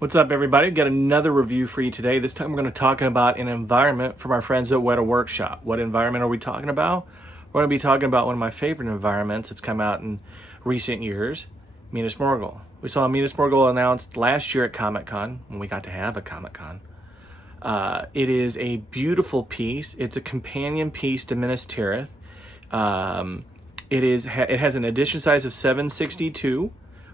What's up, everybody? Got another review for you today. This time we're going to talk about an environment from our friends at Weta Workshop. What environment are we talking about? We're going to be talking about one of my favorite environments that's come out in recent years, Minas Morgul. We saw Minas Morgul announced last year at Comic-Con, when we got to have a Comic-Con. It is a beautiful piece. It's a companion piece to Minas Tirith. It has an edition size of 762,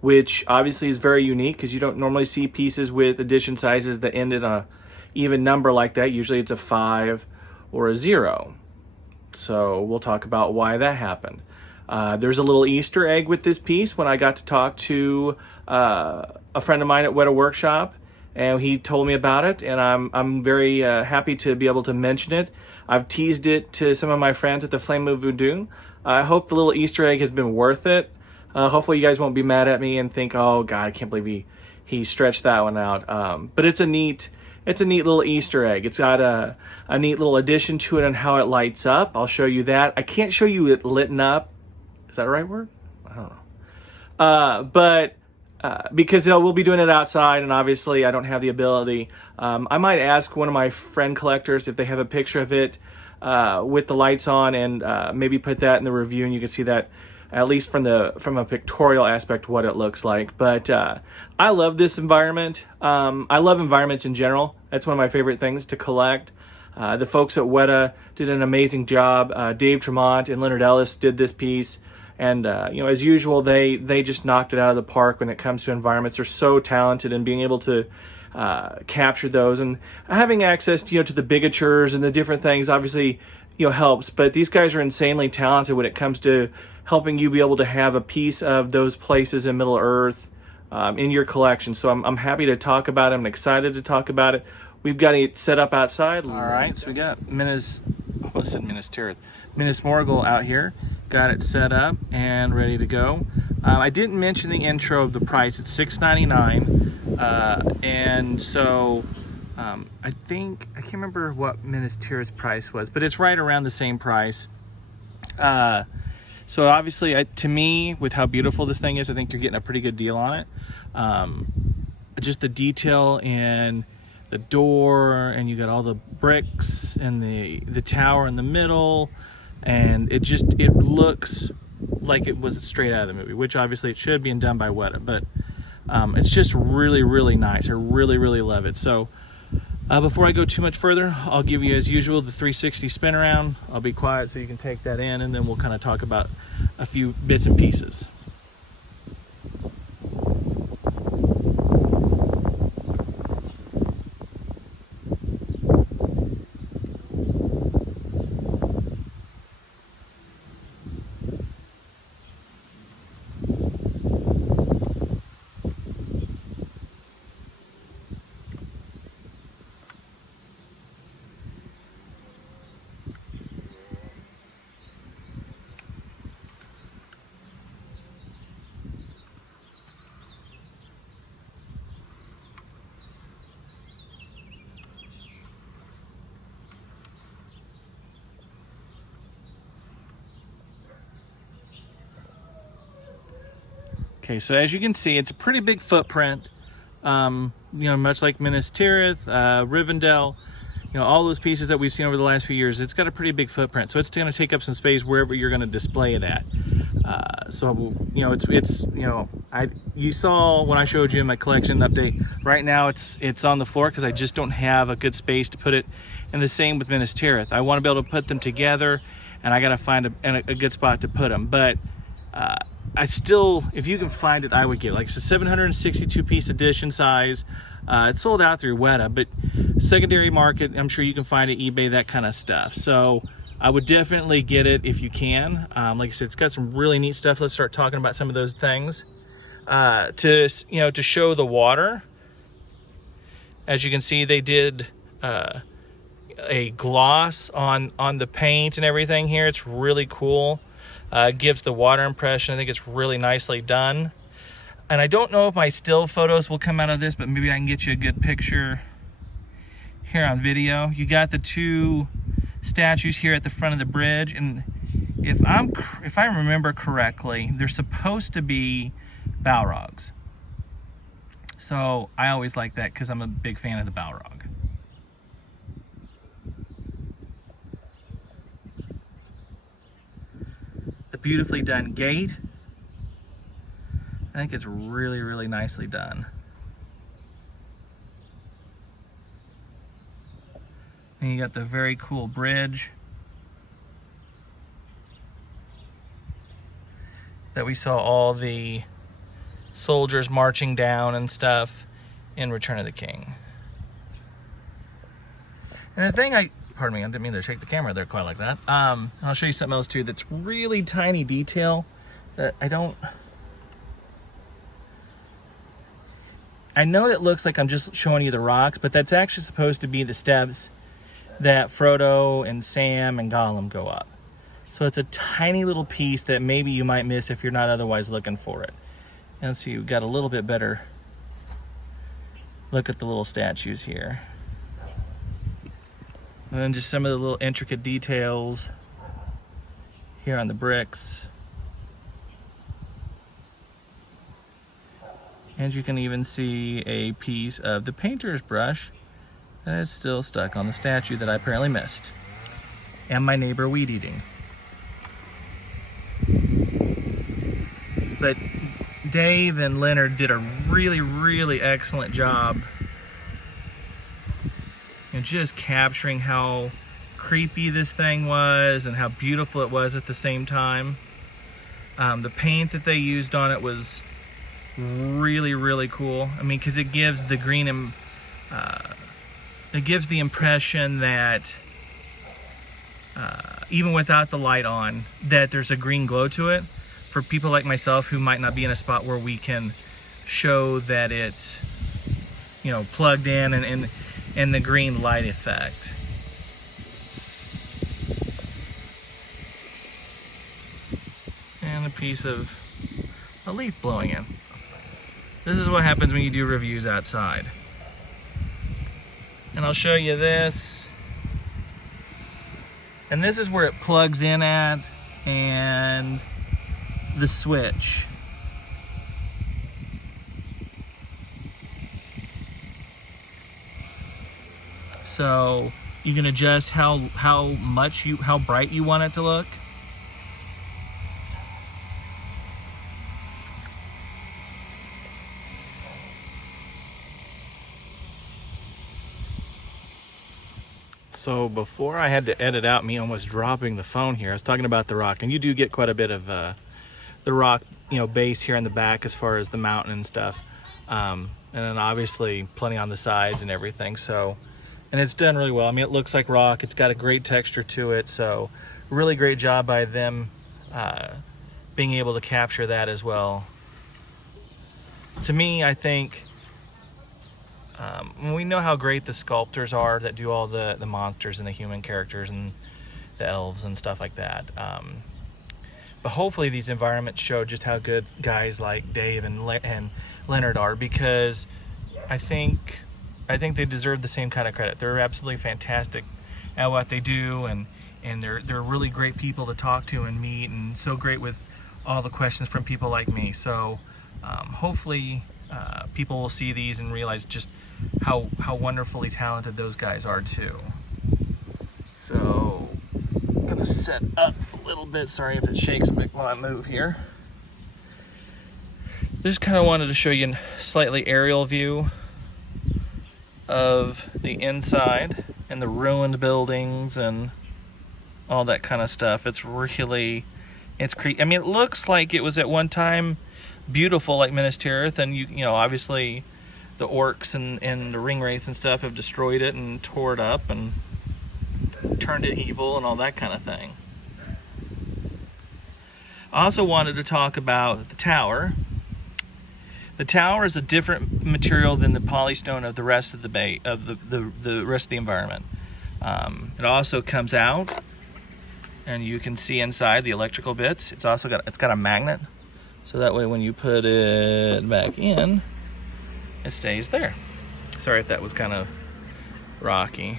which obviously is very unique because you don't normally see pieces with edition sizes that end in a even number like that. Usually it's a 5 or a 0. So we'll talk about why that happened. There's a little Easter egg with this piece when I got to talk to a friend of mine at Weta Workshop, and he told me about it, and I'm very happy to be able to mention it. I've teased it to some of my friends at the Flame of Voodoo. I hope the little Easter egg has been worth it. Hopefully you guys won't be mad at me and think, oh God, I can't believe he stretched that one out. But it's a neat little Easter egg. It's got a neat little addition to it on how it lights up. I'll show you that. I can't show you it lit up. Is that the right word? I don't know. But because we'll be doing it outside, and obviously I don't have the ability. I might ask one of my friend collectors if they have a picture of it with the lights on, and maybe put that in the review, and you can see that at least from a pictorial aspect what it looks like. But I love this environment. I love environments in general. That's one of my favorite things to collect. The folks at Weta did an amazing job. Dave Tremont and Leonard Ellis did this piece, and as usual, they just knocked it out of the park when it comes to environments. They're so talented in being able to capture those, and having access to the bigatures and the different things obviously helps. But these guys are insanely talented when it comes to helping you be able to have a piece of those places in Middle Earth in your collection. So I'm happy to talk about it. I'm excited to talk about it. We've got it set up outside. All right, so we got Minas Morgul out here. Got it set up and ready to go. I didn't mention the intro of the price. It's $6.99, and so I can't remember what Minas Tirith's price was, but it's right around the same price. So obviously, to me, with how beautiful this thing is, I think you're getting a pretty good deal on it. Just the detail in the door, and you got all the bricks and the tower in the middle, and it looks like it was straight out of the movie, which obviously it should be and done by Weta, but it's just really, really nice. I really, really love it. So before I go too much further, I'll give you, as usual, the 360 spin around. I'll be quiet so you can take that in, and then we'll kind of talk about a few bits and pieces. Okay, so as you can see, it's a pretty big footprint. Much like Minas Tirith, Rivendell, all those pieces that we've seen over the last few years, it's got a pretty big footprint. So it's going to take up some space wherever you're going to display it at. You saw when I showed you in my collection update, right now it's on the floor because I just don't have a good space to put it. And the same with Minas Tirith. I want to be able to put them together, and I got to find a good spot to put them. But if you can find it, I would get it. Like, it's a 762 piece edition size. It's sold out through Weta, but secondary market, I'm sure you can find it, eBay, that kind of stuff. So I would definitely get it if you can. Like I said, it's got some really neat stuff. Let's start talking about some of those things. To show the water, as you can see, they did a gloss on the paint and everything here. It's really cool. Gives the water impression. I think it's really nicely done. And I don't know if my still photos will come out of this, but maybe I can get you a good picture here on video. You got the two statues here at the front of the bridge, and if I remember correctly, they're supposed to be Balrogs. So I always like that because I'm a big fan of the Balrog. The beautifully done gate. I think it's really, really nicely done. And you got the very cool bridge that we saw all the soldiers marching down and stuff in Return of the King. And the thing pardon me, I didn't mean to shake the camera there quite like that. I'll show you something else too that's really tiny detail that I know it looks like I'm just showing you the rocks, but that's actually supposed to be the steps that Frodo and Sam and Gollum go up. So it's a tiny little piece that maybe you might miss if you're not otherwise looking for it. And so you've got a little bit better look at the little statues here. And then just some of the little intricate details here on the bricks. And you can even see a piece of the painter's brush that is still stuck on the statue that I apparently missed. And my neighbor weed eating. But Dave and Leonard did a really, really excellent job in just capturing how creepy this thing was and how beautiful it was at the same time. The paint that they used on it was really, really cool. I mean, because it gives the green, it gives the impression that even without the light on, that there's a green glow to it. For people like myself who might not be in a spot where we can show that it's, you know, plugged in and the green light effect. And a piece of a leaf blowing in. This is what happens when you do reviews outside. And I'll show you this. And this is where it plugs in at, and the switch. So you can adjust how bright you want it to look. So before I had to edit out me almost dropping the phone here, I was talking about the rock, and you do get quite a bit of the rock, you know, base here in the back as far as the mountain and stuff, and then obviously plenty on the sides and everything. So, and it's done really well. I mean, it looks like rock. It's got a great texture to it. So, really great job by them being able to capture that as well. To me, I think. We know how great the sculptors are that do all the monsters and the human characters and the elves and stuff like that. But hopefully these environments show just how good guys like Dave and Leonard are, because I think they deserve the same kind of credit. They're absolutely fantastic at what they do, and they're really great people to talk to and meet, and so great with all the questions from people like me. So hopefully people will see these and realize just how wonderfully talented those guys are too. So I'm gonna set up a little bit. Sorry if it shakes a bit while I move here. Just kind of wanted to show you a slightly aerial view of the inside and the ruined buildings and all that kind of stuff. It's creepy. I mean, it looks like it was at one time beautiful like Minas Tirith, and you know, obviously the orcs and the Ringwraiths and stuff have destroyed it and tore it up and turned it evil and all that kind of thing. I also wanted to talk about the tower. The tower is a different material than the polystone of the rest of the the rest of the environment. It also comes out, and you can see inside the electrical bits. It's got a magnet, so that way when you put it back in, it stays there. Sorry if that was kind of rocky.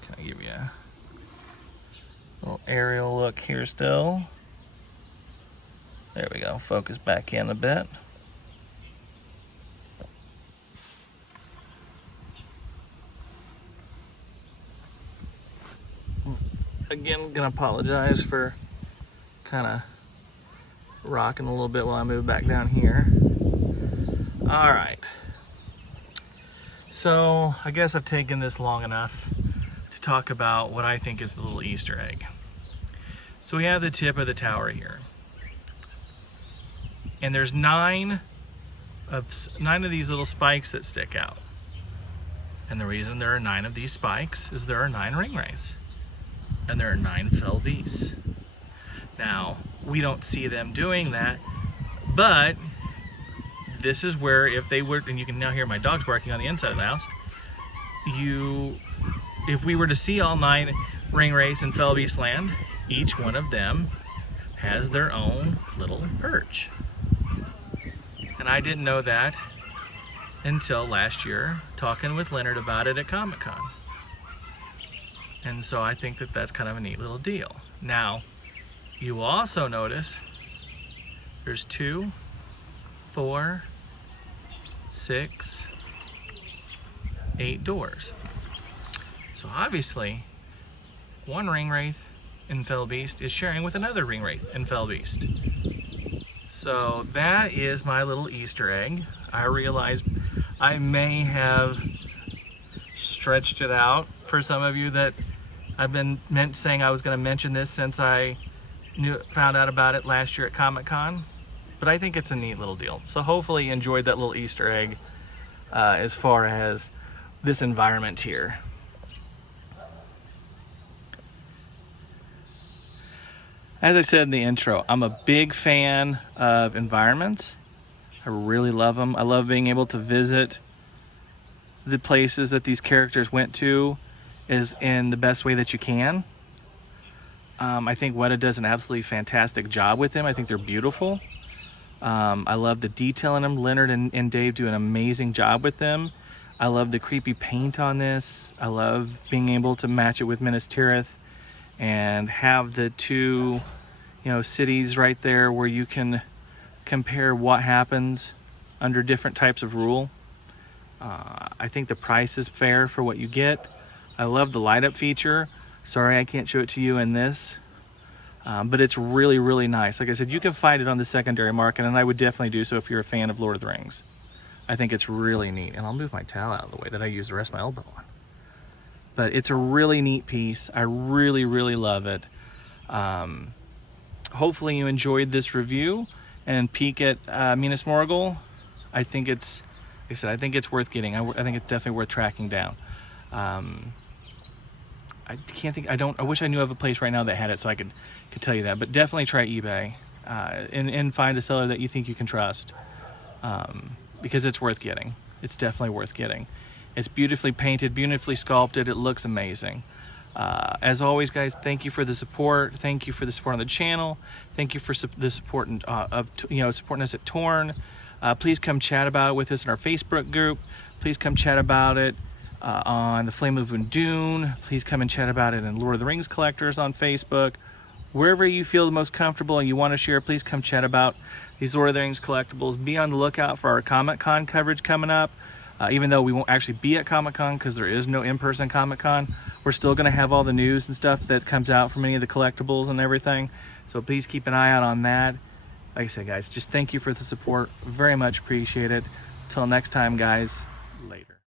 Can I give you a aerial look here still. There we go, focus back in a bit. Again, gonna apologize for kind of rocking a little bit while I move back down here. All right. So I guess I've taken this long enough to talk about what I think is the little Easter egg. So we have the tip of the tower here. And there's nine of these little spikes that stick out. And the reason there are 9 of these spikes is there are 9 ringwraiths. And there are 9 fell beasts. Now, we don't see them doing that, but this is where if they were, and you can now hear my dogs barking on the inside of the house, if we were to see all 9 ringwraiths in fell beast land, each one of them has their own little perch. And I didn't know that until last year, talking with Leonard about it at Comic-Con. And so I think that that's kind of a neat little deal. Now, you will also notice there's 2, 4, 6, 8 doors. So obviously, one ringwraith in fell beast is sharing with another ringwraith in fell beast. So that is my little Easter egg. I realize I may have stretched it out for some of you that I've been saying I was going to mention this since I found out about it last year at Comic-Con, but I think it's a neat little deal. So hopefully you enjoyed that little Easter egg as far as this environment here. As I said in the intro, I'm a big fan of environments. I really love them. I love being able to visit the places that these characters went to is in the best way that you can. I think Weta does an absolutely fantastic job with them. I think they're beautiful. I love the detail in them. Leonard and Dave do an amazing job with them. I love the creepy paint on this. I love being able to match it with Minas Tirith and have the 2, cities right there where you can compare what happens under different types of rule. I think the price is fair for what you get. I love the light up feature. Sorry I can't show it to you in this, but it's really, really nice. Like I said, you can find it on the secondary market, and I would definitely do so if you're a fan of Lord of the Rings. I think it's really neat, and I'll move my towel out of the way that I use the rest of my elbow on. But it's a really neat piece. I really, really love it. Hopefully you enjoyed this review and peek at Minas Morgul. I think it's, like I said, I think it's worth getting. I think it's definitely worth tracking down. I can't think, I wish I knew of a place right now that had it so I could tell you that, but definitely try eBay and find a seller that you think you can trust, because it's worth getting. It's definitely worth getting. It's beautifully painted, beautifully sculpted. It looks amazing. As always, guys, thank you for the support. Thank you for the support on the channel. Thank you for the support of supporting us at Torn. Please come chat about it with us in our Facebook group. Please come chat about it on the Flame of Dune. Please come and chat about it in Lord of the Rings Collectors on Facebook. Wherever you feel the most comfortable and you want to share, please come chat about these Lord of the Rings collectibles. Be on the lookout for our Comic-Con coverage coming up. Even though we won't actually be at Comic-Con because there is no in-person Comic-Con, we're still going to have all the news and stuff that comes out from any of the collectibles and everything. So please keep an eye out on that. Like I said, guys, just thank you for the support. Very much appreciate it. Till next time, guys. Later.